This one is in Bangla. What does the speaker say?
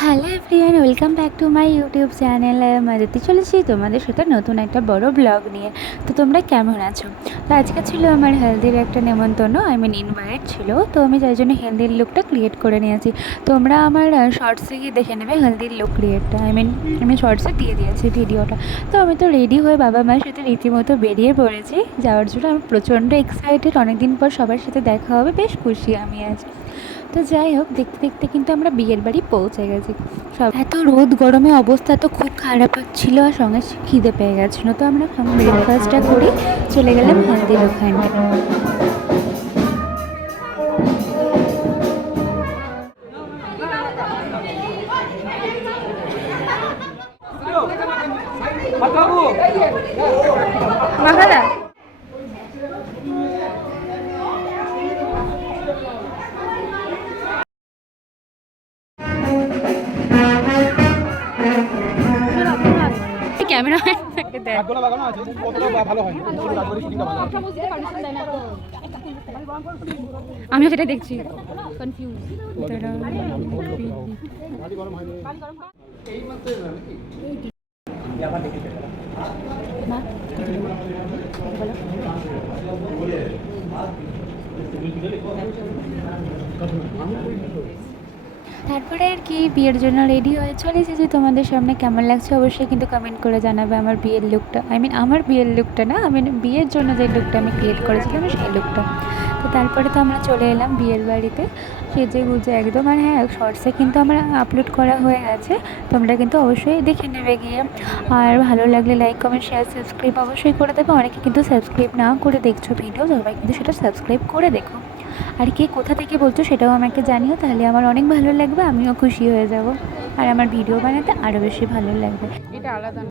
Hello everyone, welcome back to my YouTube channel. যেতে চলেছি তোমাদের সাথে নতুন একটা বড় ব্লগ নিয়ে। তো তোমরা কেমন আছো? তো আজকে ছিল আমার হেলদির একটা নেমন্তন্ন, ইনভাইট ছিল। তো আমি যাই জন্য হেলদির লুকটা ক্রিয়েট করে নিয়েছি। তোমরা আমার শর্টসে গিয়ে দেখে নেবে হেলদির লুক ক্রিয়েটটা। আমি শর্টসে দিয়ে দিয়েছি ভিডিওটা। তো আমি তো রেডি হয়ে বাবা মায়ের সাথে রীতিমতো বেরিয়ে পড়েছি যাওয়ার জন্য। আমি প্রচণ্ড এক্সাইটেড, অনেকদিন পর সবার সাথে দেখা হবে, বেশ খুশি আমি আজ। তো যাই হোক, দেখতে দেখতে কিন্তু আমরা বিয়ের বাড়ি পৌঁছে গেছি। সব এত রোদ গরমে অবস্থা তো খুব খারাপ হচ্ছিলো, আর সঙ্গে খিদে পেয়ে গেছিলো। তো আমরা ব্রেকফাস্টটা করে চলে গেলাম হেলদির ওখানটায়। মাখালা ক্যামেরা আমিও সেটা দেখছি, কনফিউজ। তারপরে আর কি বিয়ের জন্য রেডি হয়ে চলে এসেছি। তোমাদের সামনে কেমন লাগছে অবশ্যই কিন্তু কমেন্ট করে জানাবে। আমার বিয়ের লুকটা, আমার বিয়ের লুকটা না, বিয়ের জন্য যে লুকটা আমি ক্রিয়েট করেছিলাম সেই লুকটা। তো তারপরে তো আমরা চলে এলাম বিয়ের বাড়িতে সেজে গুজে একদম। আর হ্যাঁ, শর্টসে কিন্তু আমরা আপলোড করা হয়ে গেছে, তোমরা কিন্তু অবশ্যই দেখে নেবে গিয়ে। আর ভালো লাগলে লাইক কমেন্ট শেয়ার সাবস্ক্রাইব অবশ্যই করে দেবে। অনেকে কিন্তু সাবস্ক্রাইব না করে দেখছো ভিডিও, সবাই কিন্তু সেটা সাবস্ক্রাইব করে দেখো। আর কে কোথা থেকে বলছো সেটাও আমাকে জানিও, তাহলে আমার অনেক ভালো লাগবে, আমিও খুশি হয়ে যাব। আর আমার ভিডিও বানাতে আরও বেশি ভালো লাগবে। এটা আলাদা।